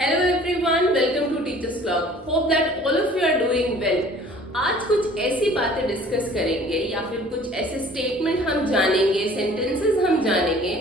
Hello everyone, welcome to Teachers Club. Hope that all of you are doing well. आज कुछ ऐसी बातें discuss करेंगे या फिर कुछ ऐसे स्टेटमेंट हम जानेंगे, सेंटेंसेस हम जानेंगे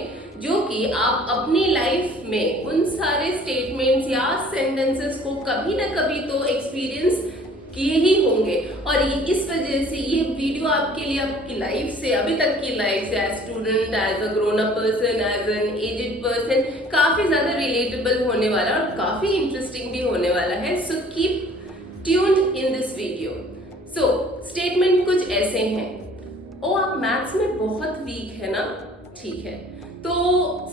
जो कि आप अपनी लाइफ में उन सारे स्टेटमेंट्स या सेंटेंसेस को कभी ना कभी तो एक्सपीरियंस किए ही होंगे और इस वजह से ये वीडियो आपके लिए आपकी लाइफ से अभी तक की लाइफ से as student, as a grown up person, as an aged person काफी ज्यादा रिलेटेबल होने वाला और काफी इंटरेस्टिंग भी होने वाला है. So keep tuned in this video. So statement कुछ ऐसे हैं. ओ आप मैथ्स में बहुत वीक है ना? ठीक है, तो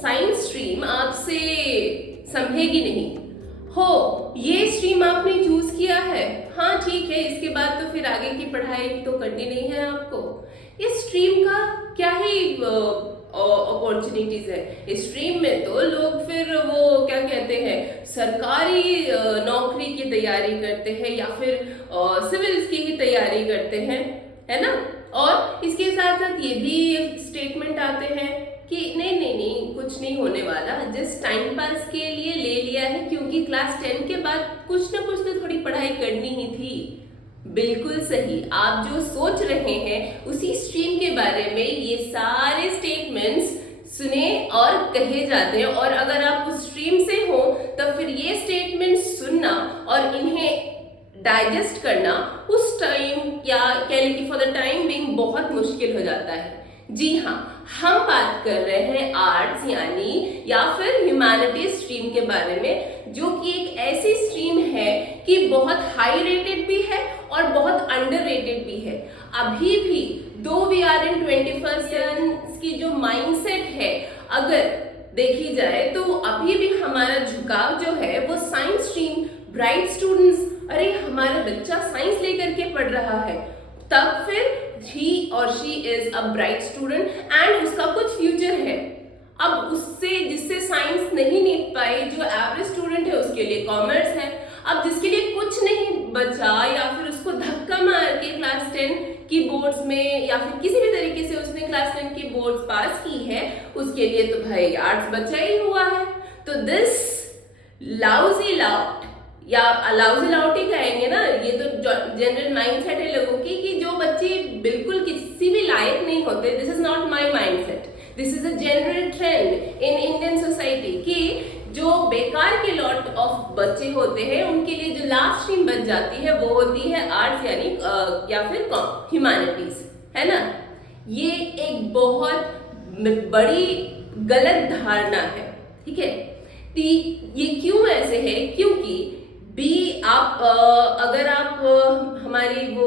साइंस स्ट्रीम आपसे संभलेगी नहीं. हो ये स्ट्रीम आपने चूज किया है, हाँ ठीक है, इसके बाद तो फिर आगे की पढ़ाई तो करनी नहीं है आपको. इस स्ट्रीम का क्या ही अपॉर्चुनिटीज है. इस स्ट्रीम में तो लोग फिर वो क्या कहते हैं सरकारी नौकरी की तैयारी करते हैं या फिर सिविल्स की ही तैयारी करते हैं, है ना. और इसके साथ साथ ये भी स्टेटमेंट आते हैं कि नहीं नहीं नहीं कुछ नहीं होने वाला, जस्ट टाइम पास के लिए ले लिया है क्योंकि क्लास 10 के बाद कुछ ना कुछ तो थोड़ी पढ़ाई करनी ही थी. बिल्कुल सही, आप जो सोच रहे हैं उसी स्ट्रीम के बारे में ये सारे स्टेटमेंट्स सुने और कहे जाते हैं. और अगर आप उस स्ट्रीम से हो तो फिर ये स्टेटमेंट सुनना और इन्हें डाइजेस्ट करना उस टाइम या कह लें कि फॉर द टाइम बीइंग बहुत मुश्किल हो जाता है. जी हाँ, हम बात कर रहे हैं आर्ट्स यानी या फिर ह्यूमैनिटीज स्ट्रीम के बारे में, जो कि एक ऐसी स्ट्रीम है कि बहुत हाई रेटेड भी है और बहुत अंडररेटेड भी है. अभी भी दो we are in 21st century की जो माइंडसेट है अगर देखी जाए तो अभी भी हमारा झुकाव जो है वो साइंस स्ट्रीम, ब्राइट स्टूडेंट्स, अरे हमारा बच्चा साइंस लेकर के पढ़ रहा है तब फिर he और she is a bright student and उसका कुछ फ्यूचर है. अब उससे जिससे साइंस नहीं निप पाई, जो एवरेज स्टूडेंट है उसके लिए कॉमर्स है. अब जिसके लिए कुछ नहीं बचा या फिर उसको धक्का मार के क्लास 10 की बोर्ड्स में या फिर किसी भी तरीके से उसने क्लास 10 की बोर्ड्स पास की है, उसके लिए तो भाई आर्ट्स बचा ही हुआ है. तो दिस लाउजी लाउट या लाउजी लाउट ही कहेंगे ना, ये तो जनरल माइंडसेट है लोगों की कि जो बच्चे बिल्कुल किसी भी लायक नहीं होते. This is not my mindset, this is a general trend in Indian society कि जो बेकार के लॉट ऑफ बच्चे होते हैं उनके लिए जो लास्ट स्ट्रीम बच जाती है वो होती है आर्ट्स यानी या फिर ह्यूमैनिटीज, है ना. ये एक बहुत बड़ी गलत धारणा है, ठीक है. ये क्यों ऐसे है? क्योंकि आप अगर आप हमारी वो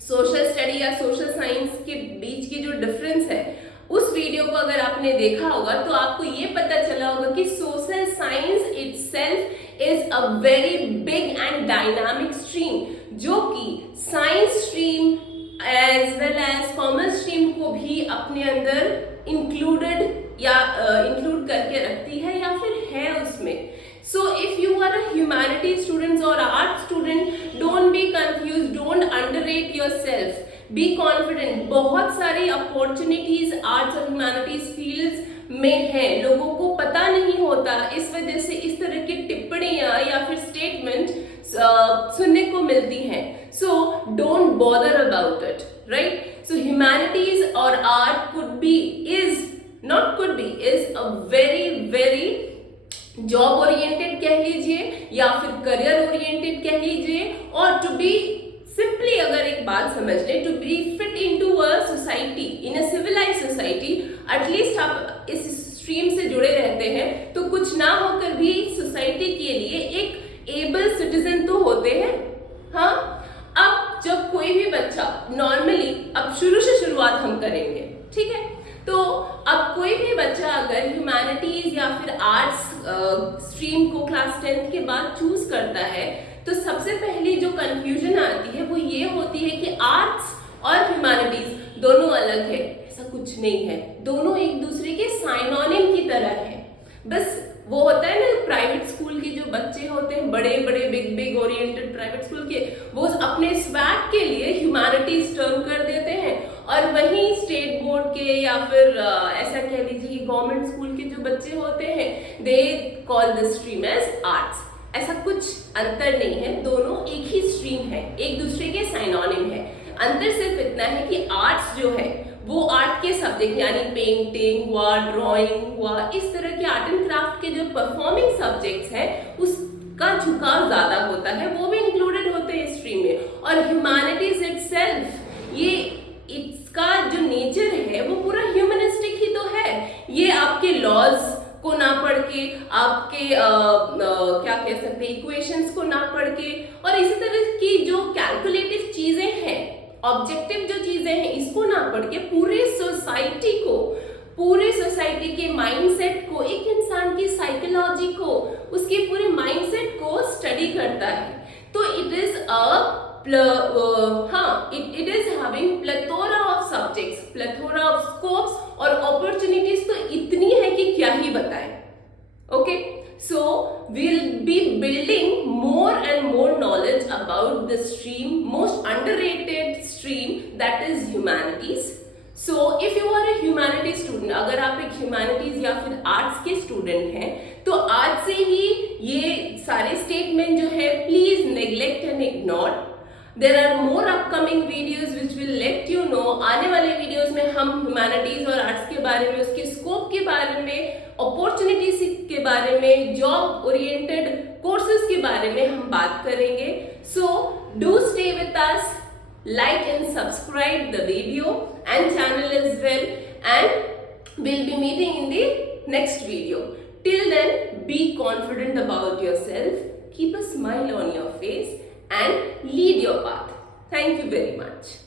सोशल स्टडी या सोशल साइंस के बीच की जो डिफरेंस है उस वीडियो को अगर आपने देखा होगा तो आपको ये पता चला होगा कि social science itself is a very big and dynamic stream, जो कि science stream as well as commerce stream को भी अपने अंदर इंक्लूड करके रखती है या फिर है उसमें. So if you are a humanities students or art student, don't be confused, don't underrate yourself, be confident. बहुत सारी अपॉर्चुनिटीज आर्ट्स और ह्यूमैनिटीज फील्ड्स में है, लोगों को पता नहीं होता, इस वजह से इस तरह की टिप्पणियां या फिर स्टेटमेंट सुनने को मिलती हैं. So don't bother about it, right? So humanities or art is a very job oriented कह लीजिए या फिर करियर ओरिएंटेड कह लीजिए, और टू बी सिंपली अगर एक बात समझ लें, to be fit into a society, in a civilise society, at least आप इस स्ट्रीम से जुड़े रहते हैं तो कुछ ना होकर भी सोसाइटी के लिए एक एबल सिटीजन तो होते हैं. हाँ, अब जब कोई भी बच्चा नॉर्मली, अब शुरू से शुरुआत हम करेंगे, ठीक है. तो अब कोई भी बच्चा अगर ह्यूमैनिटीज या फिर आर्ट्स स्ट्रीम को क्लास 10 के बाद चूज करता है तो सबसे पहली जो कंफ्यूजन आती है वो ये होती है कि आर्ट्स और ह्यूमैनिटीज दोनों अलग है. ऐसा कुछ नहीं है, दोनों एक दूसरे के साइनोनिम की तरह है. बस वो होता है ना प्राइवेट स्कूल के जो बच्चे होते हैं, बड़े बड़े बिग ओरिएंटेड प्राइवेट स्कूल के, वो अपने स्वैग के लिए ह्यूमैनिटीज टर्म कर देते हैं और वहीं स्टेट बोर्ड के या फिर ऐसा कह लीजिए कि गवर्नमेंट स्कूल के जो बच्चे होते हैं they call the stream as arts. ऐसा कुछ अंतर नहीं है, दोनों एक ही स्ट्रीम है, एक दूसरे के साइनोनिम है। अंतर सिर्फ इतना है कि आर्ट्स जो है वो आर्ट के सब्जेक्ट यानी पेंटिंग हुआ, ड्राइंग हुआ, इस तरह के आर्ट एंड क्राफ्ट के जो परफॉर्मिंग सब्जेक्ट्स हैं उसका झुकाव ज्यादा होता है, वो भी इंक्लूडेड होते हैं स्ट्रीम में। और ह्यूमैनिटीज इटसेल्फ, ये इसका जो नेचर है वो पूरा ह्यूमनिस्टिक ही तो है। ये आपके लॉज को ना पढ़ के, आपके क्या कह सकते हैं इक्वेशंस को ना पढ़ के, और इसी तरह की जो कैलकुलेटिव चीजें हैं, ऑब्जेक्टिव जो चीजें हैं, इसको ना पढ़ के पूरे सोसाइटी को, पूरे सोसाइटी के माइंडसेट को, एक इंसान की साइकोलॉजी को, उसके पूरे माइंडसेट को स्टडी करता है। तो it is it is having plethora of subjects, plethora of scopes और opportunities तो इतनी है कि क्या ही बताएं। Okay, so we'll be building more and more knowledge about the stream, most underrated stream, that is humanities. So if you are a humanities student, अगर आप एक humanities या फिर arts के student हैं, तो आज से ही ये सारे statement जो है please neglect and ignore. There are more upcoming videos which will let you know. आने वाले वीडियोस में हम ह्यूमैनिटीज और आर्ट्स के बारे में, उसके स्कोप के बारे में, अपॉर्चुनिटीज के बारे में, जॉब ओरिएंटेड कोर्सेज के बारे में हम बात करेंगे। So do stay with us, like and subscribe the video and channel as well, and we'll be meeting in the next video. Till then, be confident about yourself, keep a smile on your face and lead your path. Thank you very much.